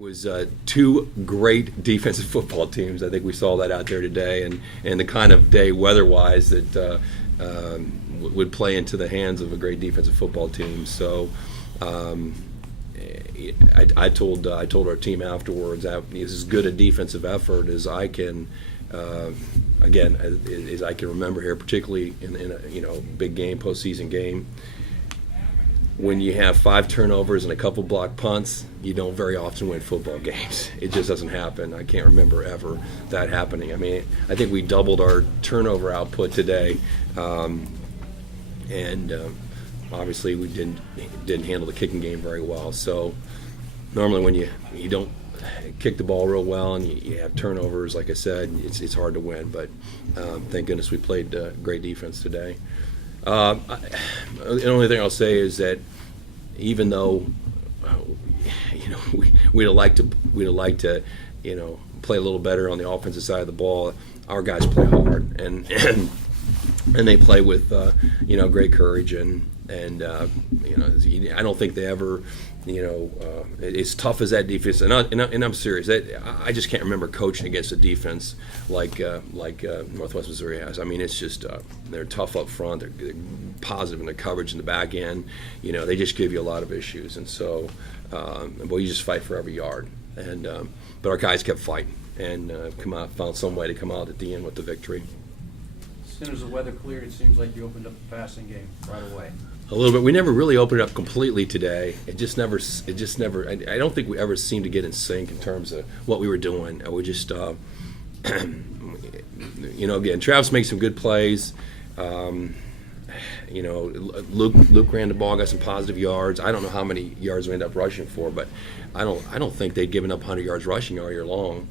was two great defensive football teams. I think we saw that out there today, and the kind of day weather-wise that would play into the hands of a great defensive football team. So I told our team afterwards that it's as good a defensive effort as I can. Again, as I can remember here, particularly in a big game, postseason game. When you have 5 turnovers and a couple blocked punts, you don't very often win football games. It just doesn't happen. I can't remember ever that happening. I mean, I think we doubled our turnover output today, and obviously we didn't handle the kicking game very well. So normally when you don't kick the ball real well and you have turnovers, like I said, it's hard to win. But thank goodness we played great defense today. The only thing I'll say is that even though we'd have liked to play a little better on the offensive side of the ball, our guys play hard and they play with great courage and I don't think they ever as tough as that defense, and I'm serious. I just can't remember coaching against a defense like Northwest Missouri has. I mean, it's just they're tough up front. They're positive in the coverage in the back end. They just give you a lot of issues, and so you just fight for every yard. And but our guys kept fighting and found some way to come out at the end with the victory. As soon as the weather cleared, it seems like you opened up the passing game right away. A little bit. We never really opened it up completely today. It just never. I don't think we ever seemed to get in sync in terms of what we were doing. We just, again, Travis makes some good plays. Luke ran the ball, got some positive yards. I don't know how many yards we ended up rushing for, but I don't think they'd given up 100 yards rushing all year long.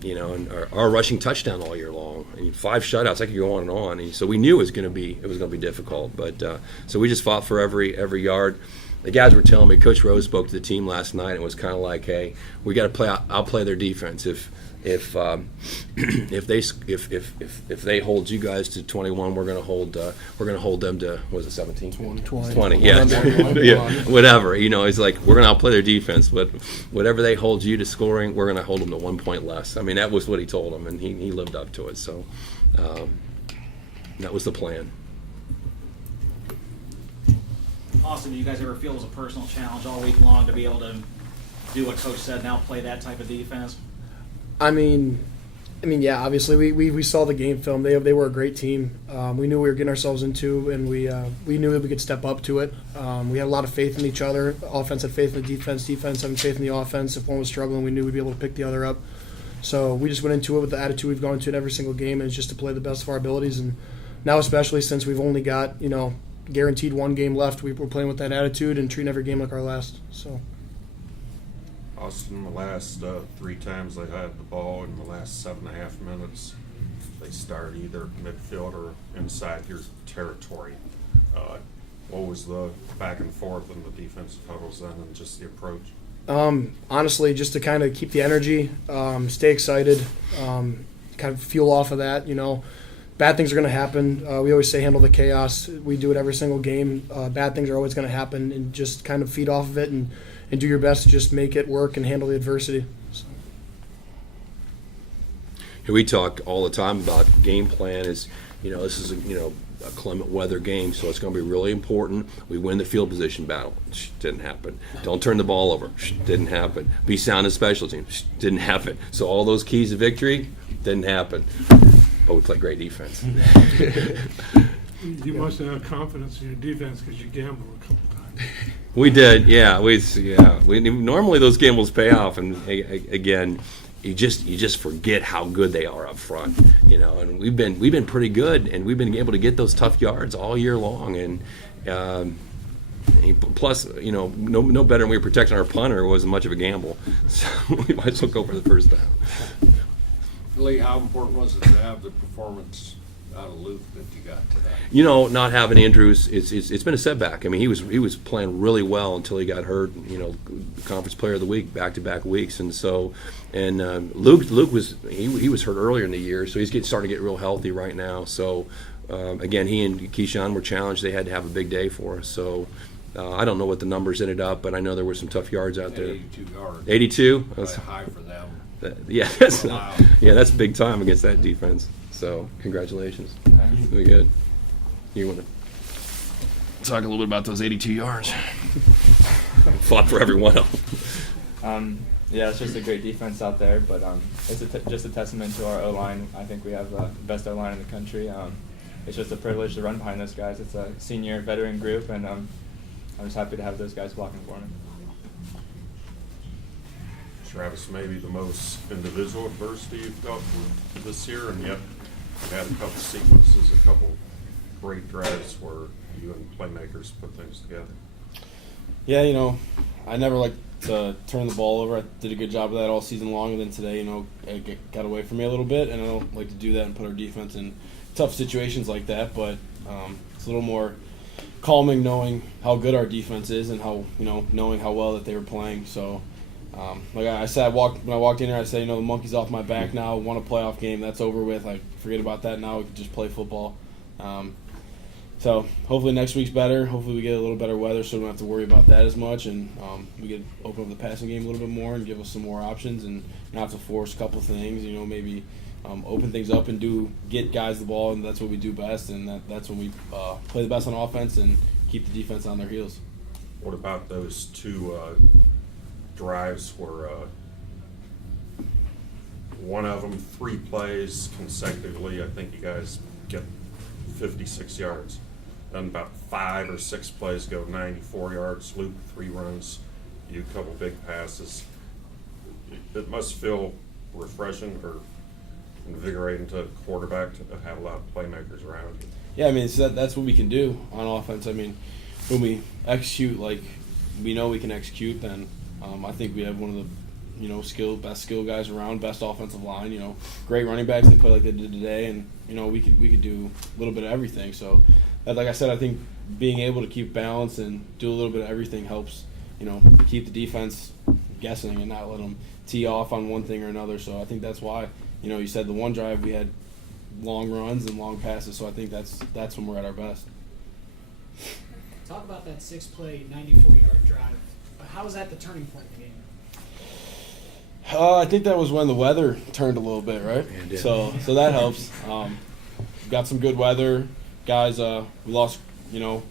And our rushing touchdown all year long. I mean, 5 shutouts. I could go on and on. And so we knew it was going to be difficult. But so we just fought for every yard. The guys were telling me, Coach Rose spoke to the team last night and was kind of like, "Hey, we got to outplay their defense. If they hold you guys to 21, we're going to hold them to, what was it, 17? 20. Yeah, yeah, whatever. It's like we're going to outplay their defense, but whatever they hold you to scoring, we're going to hold them to 1 point less. I mean, that was what he told them, and he lived up to it. So that was the plan. Austin, do you guys ever feel it was a personal challenge all week long to be able to do what Coach said, now play that type of defense? I mean, yeah. Obviously, we saw the game film. They were a great team. We knew we were getting ourselves into, and we knew that we could step up to it. We had a lot of faith in each other. Offense had faith in the defense. Defense having faith in the offense. If one was struggling, we knew we'd be able to pick the other up. So we just went into it with the attitude we've gone into in every single game, and it's just to play the best of our abilities. And now, especially since we've only got guaranteed 1 game left, we're playing with that attitude and treating every game like our last. So. Austin, the last 3 times they had the ball in the last 7.5 minutes, they start either midfield or inside your territory. What was the back and forth in the defensive huddles then, and just the approach? Honestly, just to kind of keep the energy, stay excited, kind of fuel off of that. Bad things are going to happen. We always say handle the chaos. We do it every single game. Bad things are always going to happen, and just kind of feed off of it and do your best to just make it work and handle the adversity. So. We talk all the time about game plan is, this is a clement weather game, so it's going to be really important. We win the field position battle. Didn't happen. Don't turn the ball over. Didn't happen. Be sound in special teams. Didn't happen. So all those keys to victory didn't happen. But we played great defense. You must have confidence in your defense because you gambled a couple times. We did, yeah. We normally those gambles pay off, and again, you just forget how good they are up front, And we've been pretty good, and we've been able to get those tough yards all year long, and plus, no better than we were protecting our punter. It wasn't much of a gamble, so we might as well go for the first down. Lee, how important was it to have the performance out of Luke that you got today? Not having Andrews, it's been a setback. I mean, he was playing really well until he got hurt. Conference Player of the Week, back-to-back weeks, and so Luke was hurt earlier in the year, so he's starting to get real healthy right now. So again, he and Keyshawn were challenged. They had to have a big day for us. So I don't know what the numbers ended up, but I know there were some tough yards out At there. 82 yards. 82? Probably high for them. Yeah, that's, Wow. yeah, that's big time against that defense. So, congratulations. Very good. You want to talk a little bit about those 82 yards? Fought for every one of them. Yeah, it's just a great defense out there, but it's just a testament to our O-line. I think we have the best O-line in the country. It's just a privilege to run behind those guys. It's a senior veteran group, and I'm just happy to have those guys blocking for me. Travis, maybe the most individual adversity you've dealt with this year, and yet you had a couple sequences, a couple great drives where you and playmakers put things together. Yeah, I never like to turn the ball over. I did a good job of that all season long, and then today, it got away from me a little bit, and I don't like to do that and put our defense in tough situations like that, but it's a little more calming knowing how good our defense is and how, knowing how well that they were playing. So, like I said, when I walked in here, I said, the monkey's off my back now. Won a playoff game. That's over with. I forget about that now. We can just play football. So hopefully next week's better. Hopefully we get a little better weather so we don't have to worry about that as much, and we get open up the passing game a little bit more and give us some more options and not have to force a couple things. Maybe open things up and get guys the ball, and that's what we do best, and that's when we play the best on offense and keep the defense on their heels. What about those two drives where one of them, 3 plays consecutively, I think you guys get 56 yards. Then about 5 or 6 plays go 94 yards. Luke, 3 runs, you a couple big passes. It must feel refreshing or invigorating to a quarterback to have a lot of playmakers around you. Yeah, so that's what we can do on offense. When we execute like we know we can execute, then I think we have one of the best skill guys around, best offensive line. Great running backs. They play like they did today, and we could do a little bit of everything. So, like I said, I think being able to keep balance and do a little bit of everything helps. Keep the defense guessing and not let them tee off on one thing or another. So I think that's why. You said the one drive we had long runs and long passes. So I think that's when we're at our best. Talk about that 6-play, 94-yard drive. How was that the turning point in the game? I think that was when the weather turned a little bit, right? Yeah, it did. So that helps. Got some good weather. Guys, we lost,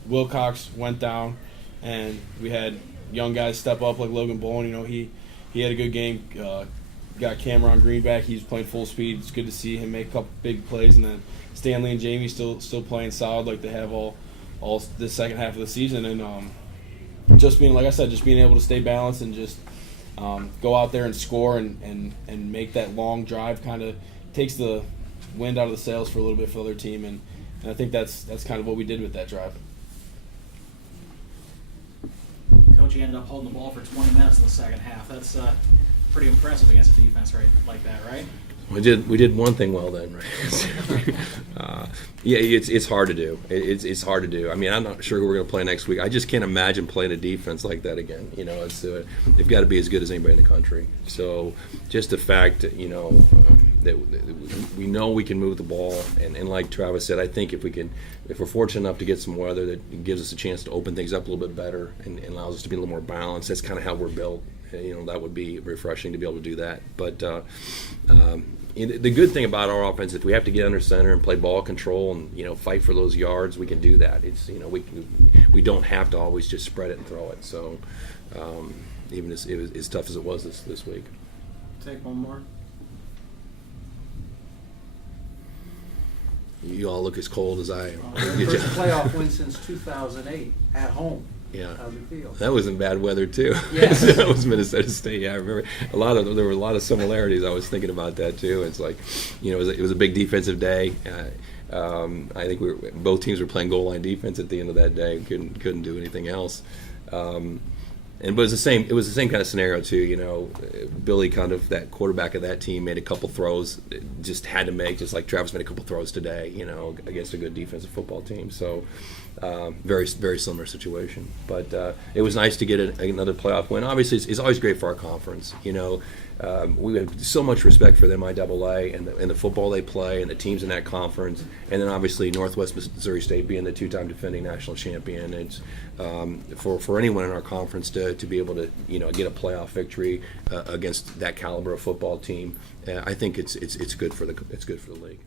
Wilcox went down, and we had young guys step up like Logan Bowen. He had a good game. Got Cameron Green back. He's playing full speed. It's good to see him make a couple big plays. And then Stanley and Jamie still playing solid like they have all this second half of the season. And just being, like I said, just being able to stay balanced and just go out there and score and make that long drive kind of takes the wind out of the sails for a little bit for the other team. And I think that's kind of what we did with that drive. Coach, you ended up holding the ball for 20 minutes in the second half. That's pretty impressive against a defense like that, right? We did one thing well then, right? Yeah, it's hard to do. It's hard to do. I'm not sure who we're going to play next week. I just can't imagine playing a defense like that again. It's they've got to be as good as anybody in the country. So just the fact that that we know we can move the ball, and like Travis said, I think if we're fortunate enough to get some weather that gives us a chance to open things up a little bit better and allows us to be a little more balanced. That's kind of how we're built. That would be refreshing to be able to do that. But the good thing about our offense, if we have to get under center and play ball control and fight for those yards, we can do that. It's we don't have to always just spread it and throw it. So even as tough as it was this week. Take one more. You all look as cold as I am. First playoff win since 2008 at home. Yeah, How's it feel? that was in bad weather too. Yes. That was Minnesota State. Yeah, I remember there were a lot of similarities. I was thinking about that too. It's like, it was a big defensive day. I think both teams were playing goal line defense at the end of that day. Couldn't do anything else. And but it was the same kind of scenario too. You know, Billy, kind of that quarterback of that team, made a couple throws, just had to make, just like Travis made a couple throws today. You know, against a good defensive football team. So very similar situation. But it was nice to get another playoff win. Obviously, it's always great for our conference. You know, we have so much respect for the MIAA and the football they play and the teams in that conference. And then obviously Northwest Missouri State being the two-time defending national champion. It's for anyone in our conference to be able to get a playoff victory against that caliber of football team. I think it's good for the league.